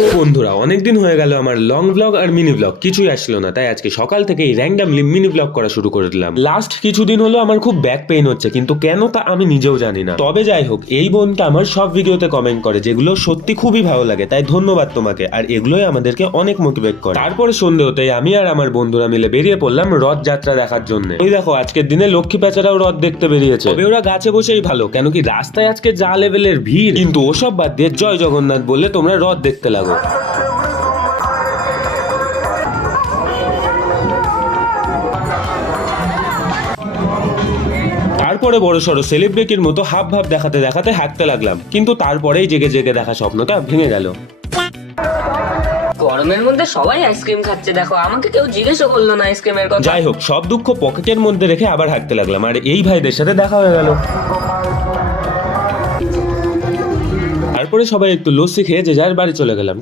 তো বন্ধুরা, অনেকদিন হয়ে গেল আমার লং ব্লগ আর মিনি ব্লগ কিছুই আসলো না, তাই আজকে সকাল থেকেই র্যান্ডামলি মিনি ব্লগ করা শুরু করে দিলাম। লাস্ট কিছুদিন হলো আমার খুব ব্যাক পেইন হচ্ছে, কিন্তু কেন তা আমি নিজেও জানি না। তবে যাই হোক, এই বোনটা আমার সব ভিডিওতে কমেন্ট করে, যেগুলো সত্যি খুবই ভালো লাগে, তাই ধন্যবাদ তোমাকে। আর এগুলোই আমাদেরকে অনেক মোটিভেট করে। তারপরে সন্ধে হতেই আমি আর আমার বন্ধুরা মিলে বেরিয়ে পড়লাম রথযাত্রা দেখার জন্য। ওই দেখো, আজকের দিনে লক্ষ্মী পেঁচারাও রথ দেখতে বেরিয়েছে। তবে ওরা গাছে বসেই ভালো, কেন কি রাস্তায় আজকে যা লেভেলের ভিড়। কিন্তু ওসব বাদ দিয়ে জয় জগন্নাথ বললে তোমরা রথ দেখতে লাগো। তারপরে বড় সড়ো সেলিব্রিটির মতো হাব ভাব দেখাতে দেখাতে হাঁটতে লাগলাম, কিন্তু তারপরেই জেগে জেগে দেখা স্বপ্নটা ভেঙে গেল। গরমের মধ্যে সবাই আইসক্রিম খাচ্ছে, দেখো আমাকে কেউ জিজ্ঞেসও করলো না আইসক্রিমের কথা। যাই হোক, সব দুঃখ পকেটের মধ্যে রেখে আবার হাঁটতে লাগলাম, আর এই ভাইদের সাথে দেখা হয়ে গেল। তারপরে সবাই একটু লস্যি খেয়ে যে যার বাড়ি চলে গেলাম।